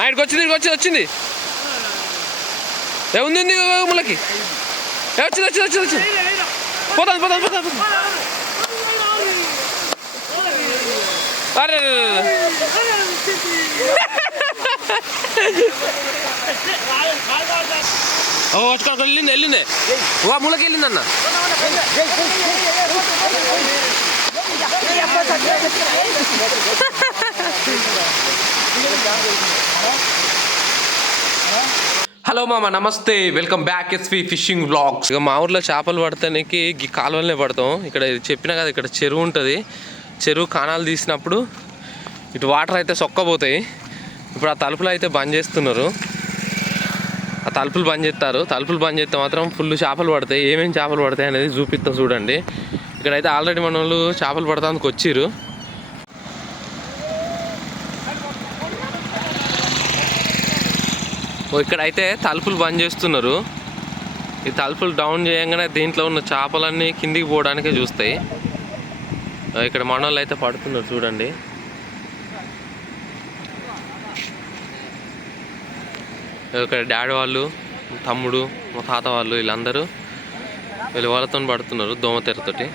ఆయనకి వచ్చింది ఇక్కడికి వచ్చింది వచ్చింది ఏ ఉంది ఉంది ముళ్ళకి ఏ వచ్చింది వచ్చింది వచ్చింది వచ్చింది పోతాను పోతాను పోతాను పోతాను. అరే అరే, అరే, అరే. ఓ వచ్చుకోక వెళ్ళింది వెళ్ళింది ఓ ముళ్ళకి వెళ్ళింది అన్న హలో మామ నమస్తే. Welcome back S V fishing blogs ఇక మా ఊర్లో చేపలు పడతానికి ఈ కాలువలనే పడతాం. ఇక్కడ చెప్పిన చెప్పినా కదా ఇక్కడ చెరువు ఉంటుంది. చెరువు కాణాలు తీసినప్పుడు ఇటు వాటర్ అయితే సొక్కపోతాయి ఇప్పుడు ఆ తలుపులు అయితే బంద్ చేస్తున్నారు. ఆ తలుపులు బంద్ చేస్తారు. తలుపులు బంద్ చేస్తే మాత్రం ఫుల్ చేపలు పడతాయి. ఏమేమి చేపలు పడతాయి అనేది చూపిస్తా చూడండి. ఇక్కడైతే ఆల్రెడీ మన వాళ్ళు చేపలు పడతానికి వచ్చిర్రు. ఇక్కడైతే తలుపులు బంద్ చేస్తున్నారు. ఈ తలుపులు డౌన్ చేయగానే దీంట్లో ఉన్న చేపలన్నీ కిందికి పోవడానికే చూస్తాయి. ఇక్కడ మనోళ్ళు అయితే పడుతున్నారు చూడండి. ఇక్కడ డాడీ వాళ్ళు తమ్ముడు మా తాత వాళ్ళు వీళ్ళందరూ వీళ్ళు వాళ్ళతో పడుతున్నారు దోమతెరతోటి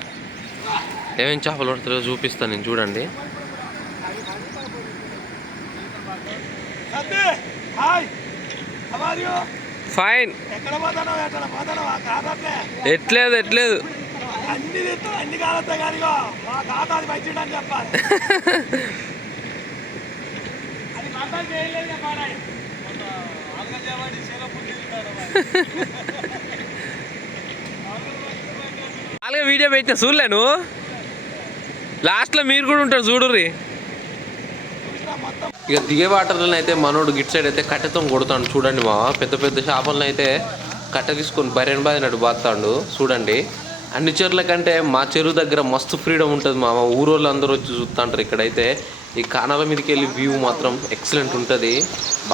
ఏమేమి చేపలు పడతారో చూపిస్తాను నేను చూడండి. హాయ్. ఫైన్ ఎక్కడ పోతానో ఎక్కడ పోతానో ఆ కాదట్లే ఎట్లేదు ఎట్లేదు. అన్ని కానిగో మా అది చెప్పాలి. అది చేయలేదు అలాగే వీడియో పెట్టిన చూడలే నువ్వు? లాస్ట్లో మీరు కూడా ఉంటారు చూడుర్రి. ఇక దిగే వాటర్లను అయితే మనోడు గిట్ సైడ్ అయితే కట్టెతో కొడతాడు. చూడండి మా పెద్ద పెద్ద చేపలను అయితే కట్ట తీసుకొని బర్రెన్ బాదినట్టు బాస్తాడు చూడండి. అన్ని చెరువుల కంటే మా చెరువు దగ్గర మస్తు ఫ్రీడమ్ ఉంటుంది మామ. ఊరోళ్ళు అందరూ వచ్చి చూస్తుంటారు ఇక్కడైతే. ఈ కానాల మీదకి వెళ్ళి వ్యూ మాత్రం ఎక్సలెంట్ ఉంటుంది.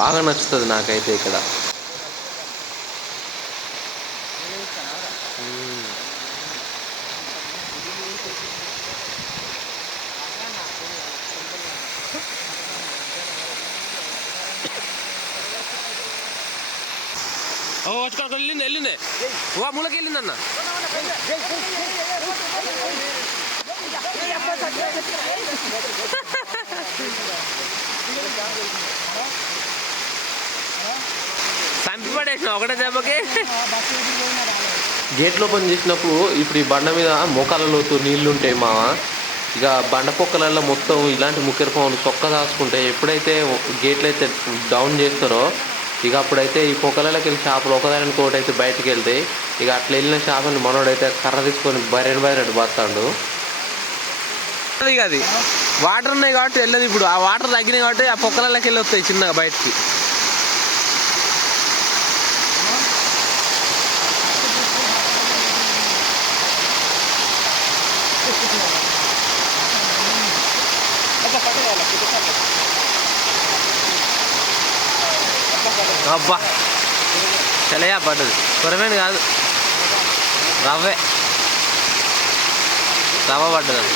బాగా నచ్చుతుంది నాకైతే ఇక్కడ. ఓ వచ్చుకోక వెళ్ళింది వెళ్ళింది. ఓ ముళ్ళకి వెళ్ళింది అన్న. చంపి పడేసిన ఒకటే దెబ్బకి. గేట్ ఓపెన్ చేసినప్పుడు ఇప్పుడు ఈ బండ మీద మోకాల లోతు నీళ్ళు ఉంటాయి మామ ఇక బండ పొక్కలలో మొత్తం ఇలాంటి ముక్కెరపాములు చొక్క దాచుకుంటే ఎప్పుడైతే గేట్లు అయితే డౌన్ చేస్తారో ఇక అప్పుడైతే ఈ పొక్కలలోకి వెళ్ళి చేపలు ఒకదాని తోటి అయితే బయటకు వెళ్తాయి ఇక అట్లా వెళ్ళిన చేపని మనోడైతే కర్ర తీసుకొని బయట బయట బతాడు అది అది వాటర్ ఉన్నాయి కాబట్టి వెళ్ళదు ఇప్పుడు. ఆ వాటర్ తగ్గినాయి కాబట్టి ఆ పొక్కలలోకి వెళ్ళి వస్తాయి చిన్నగా బయటికి. అబ్బా చలయా పడ్డది కొరమేను కాదు రవ్వే రవ్వ పడ్డది అది.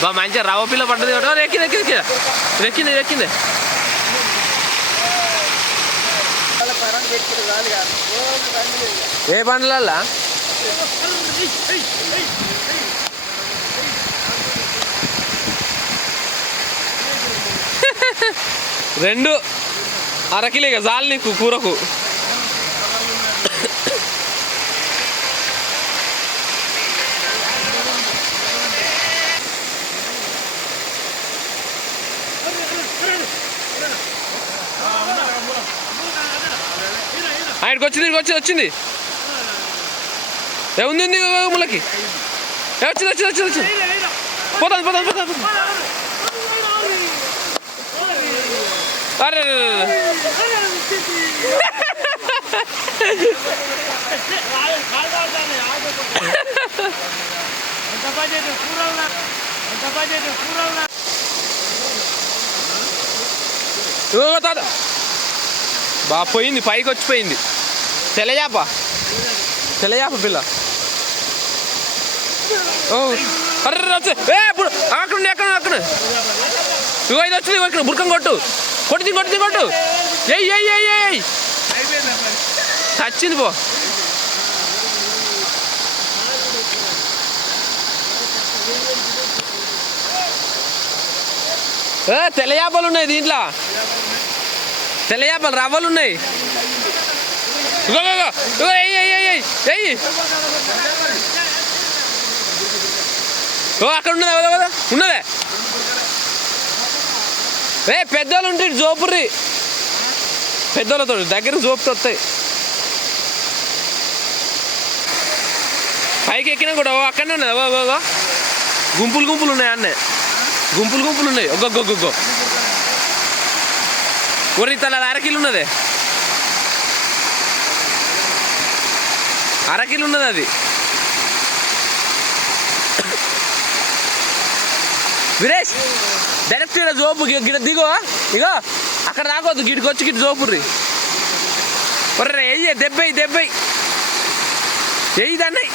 బా మంచిగా రవ్వ పిల్ల పడ్డది ఒకటి ఎక్కింది ఎక్కింది ఎక్కింది ఎక్కింది ఏ బండ్లల్లా? రెండు. అరకిలే ఇక చాలు నీకు కూరకు. ఆయనకి వచ్చింది వచ్చింది వచ్చింది. ఏ ఉంది ఉంది ముళ్ళకి ఏ వచ్చింది వచ్చింది వచ్చింది వచ్చింది. పోతాను పోతాను పోతాను. అరే తాత. బా పోయింది పైకి వచ్చిపోయింది. తెల్లజాప తెల్లజాప పిల్ల. ఓ అర్ర వచ్చే ఏ ఇప్పుడు అక్కడ ఉండి, అక్కడ అక్కడ ఉండి. ఇగో ఇది వచ్చింది ఇక్కడ బుర్కం కొట్టు. కొట్టు కొట్టు కొట్టు. ఎయ్ ఎయ్ ఎయ్ ఎయ్ చచ్చింది పో. ఏ తెల్ల చేపలు ఉన్నాయి దీంట్లో. తెల్ల చేపలు రవ్వలు ఉన్నాయి. ఇగో ఇగో, ఇగో. ఇగో ఎయ్ ఎయ్ ఎయ్ ఎయ్ ఓ అక్కడ ఉన్నదా? కదా కదా ఉన్నదే? రే పెద్దోళ్ళు ఉంటే ఇటు జోపుర్రి. పెద్దోళ్ళతో దగ్గర జోపుతో వస్తాయి. పైకి ఎక్కినా కూడా ఓ అక్కడనే ఉన్నది? ఓ ఓ, గుంపులు గుంపులు ఉన్నాయి అన్నే. గుంపులు గుంపులు ఉన్నాయి. ఒక్కొక్కొక్కొక్కో ఒరి తల అరకిలు ఉన్నదే. అరకిలు ఉన్నది అది. వీరేష్ డైరెక్ట్ ఇక్కడ జోపు గి- గిడ దిగో ఇగో అక్కడ రాకూడదు గిడికి వచ్చి గిడి జోపుర్రి ఒర్రే ఎయ్యి దెబ్బయి దెబ్బయి. ఎయ్యి దాన్ని.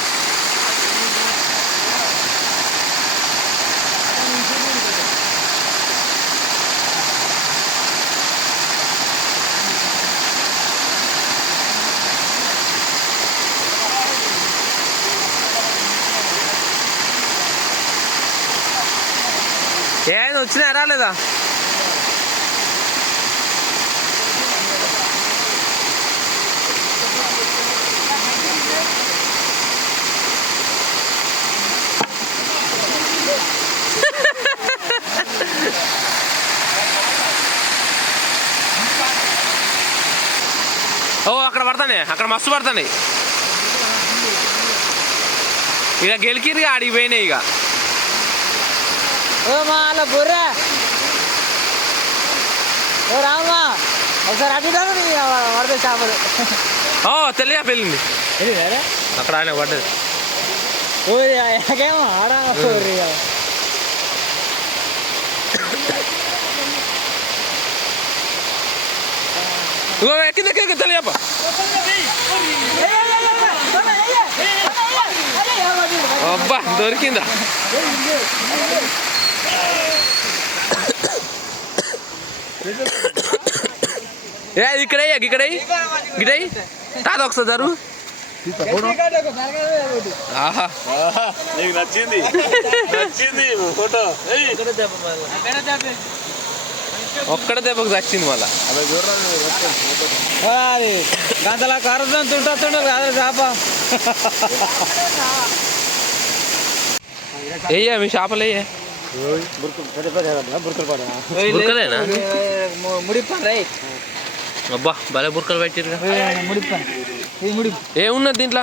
ఏమైనా వచ్చినా రాలేదా? ఓ అక్కడ పడతానే. అక్కడ మస్తు పడతాయి ఇక గెలికిరిగా అడిగిపోయినాయి ఇక. ఓ మా అలా బుర్రా ఓ రామా ఒకసారి అటు ఇటు వరద చేపలు ఓ తెలియ పెళ్ళింది అక్కడ ఆయన పడ్డది ఓరి ఎక్కేమో ఆడా ఓరి ఇగో ఎక్కింది ఎక్కింది తెలియప అబ్బా దొరికిందా ఏ ఇక్కడే ఇక్కడే ఇక్కడే తాత ఒకసారి జరు ఆహా. నీకు నచ్చింది. నచ్చింది ఫోటో. ఒక్కడ దెబ్బకు చచ్చింది మళ్ళా. అది గంటల కరసం తుంటుండదు కాదు చేప వెయ్యా మీ షాపలు వెయ్యే బుర్కలేనా? అబ్బా భలే బుర్కలు ముడి ఏమున్నది దీంట్లో?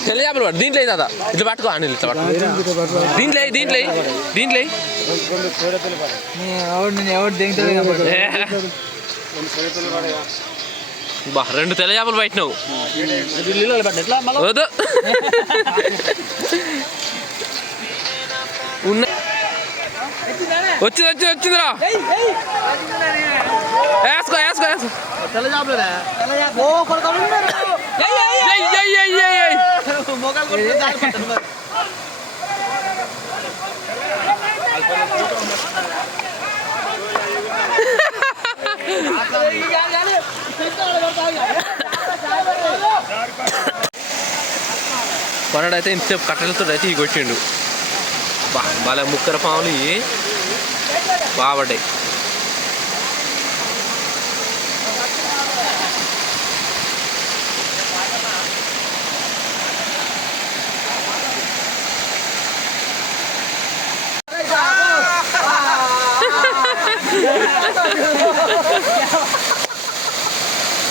తెల్ల చేపలు పట్టు. దీంట్లో తాత. ఇట్లా పట్టుకో అనిల్ ఇట్లా పట్టుకో. దీంట్లో దీంట్లో దీంట్లో ఎయ్. ఎవడు నేను ఎవడు దిగుతాడు కాబట్టి ఏ. బా రెండు తెల్ల చేపలు పట్టినావు వద్దు. ఉన్న వచ్చింది వచ్చింది వచ్చిందిరా. వేసుకో వేసుకో వేసుకో. ఓ కొడుకు అయితే ఇంతసేపు కట్టెలతో అయితే ఇవి కొట్టిండు బా భలే ముక్కర పాములు ఇవి బాగుపడ్డాయి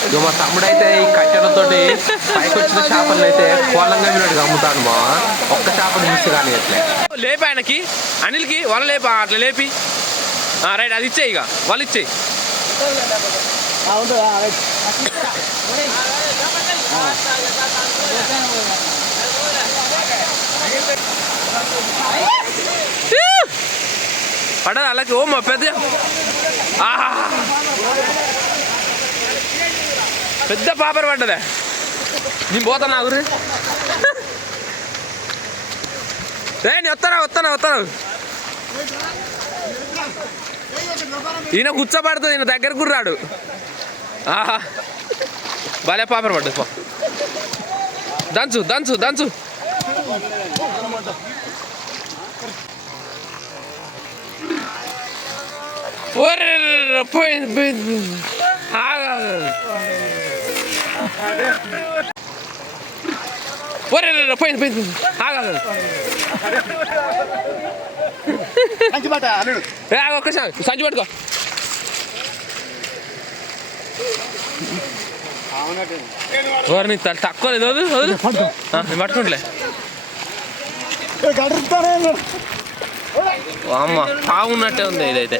ఇక మా తమ్ముడైతే ఈ కట్టెలతోటి పైకి వచ్చిన చేపలను అయితే కోలంగా వినట్టుగా అమ్ముతాడు మా. ఒక్క చేపను మిస్ కానీ ఎట్లే లేపి ఆయనకి. అనిల్కి వల లేపా అట్లా లేపి. రైట్ అది ఇచ్చేయి ఇక వాళ్ళు ఇచ్చేయి. పడదు అలాగే ఓ మా పెద్ద ఆహా. పెద్ద పాపర్ పడ్డదే. నేను పోతాను నా ఊరు. రే నేను వస్తానా వస్తానా వస్తాను? ఈయన కూర్చోబడుతుంది ఈయన దగ్గర కుర్రాడు. ఆహా. భలే పాపర్ పడ్డది పో. దంచు దంచు దంచు. పోయింది పోయింది. ఆగా. పోయింది పోయింది ఒక్కసారి సంచి పట్టుకో. ఎవరిని తక్కువ లేదు. ఆ, నేను పట్టుకుంటలే. అమ్మ బాగున్నట్టే ఉంది ఇదైతే.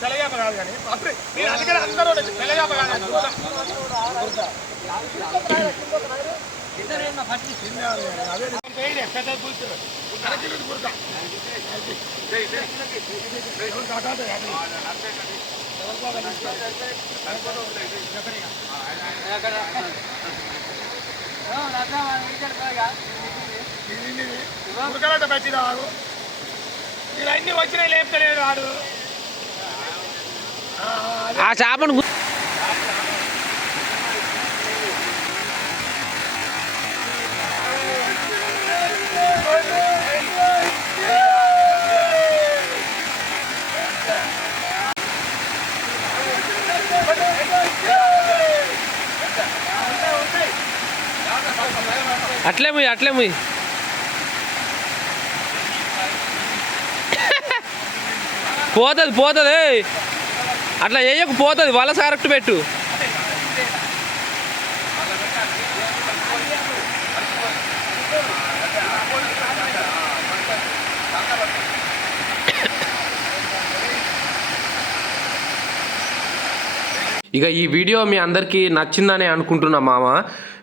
తెలగాప కాదు కానీ. మీరు అందుకని అందరూ తెలగాప కాదు ఉడకలట పెట్టిన వాడు ఇలా అన్ని వచ్చినాయి లేపుతలేడు వాడు? ఆ చేపను అట్లే ముయ్ అట్లే ముయ్. పోతుంది పోతుంది అట్లా వేయకు పోతుంది వలస కరెక్ట్ పెట్టు. ఇక ఈ వీడియో మీ అందరికీ నచ్చిందని అనుకుంటున్నా మామ.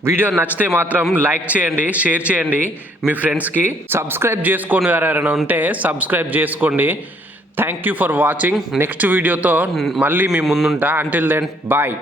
వీడియో నచ్చితే మాత్రం లైక్ చేయండి షేర్ చేయండి మీ ఫ్రెండ్స్కి సబ్స్క్రైబ్ చేసుకోండి ఎవరైనా ఉంటే సబ్స్క్రైబ్ చేసుకోండి. Thank you for watching next వీడియోతో మళ్ళీ మీ ముందుంటా. Until then bye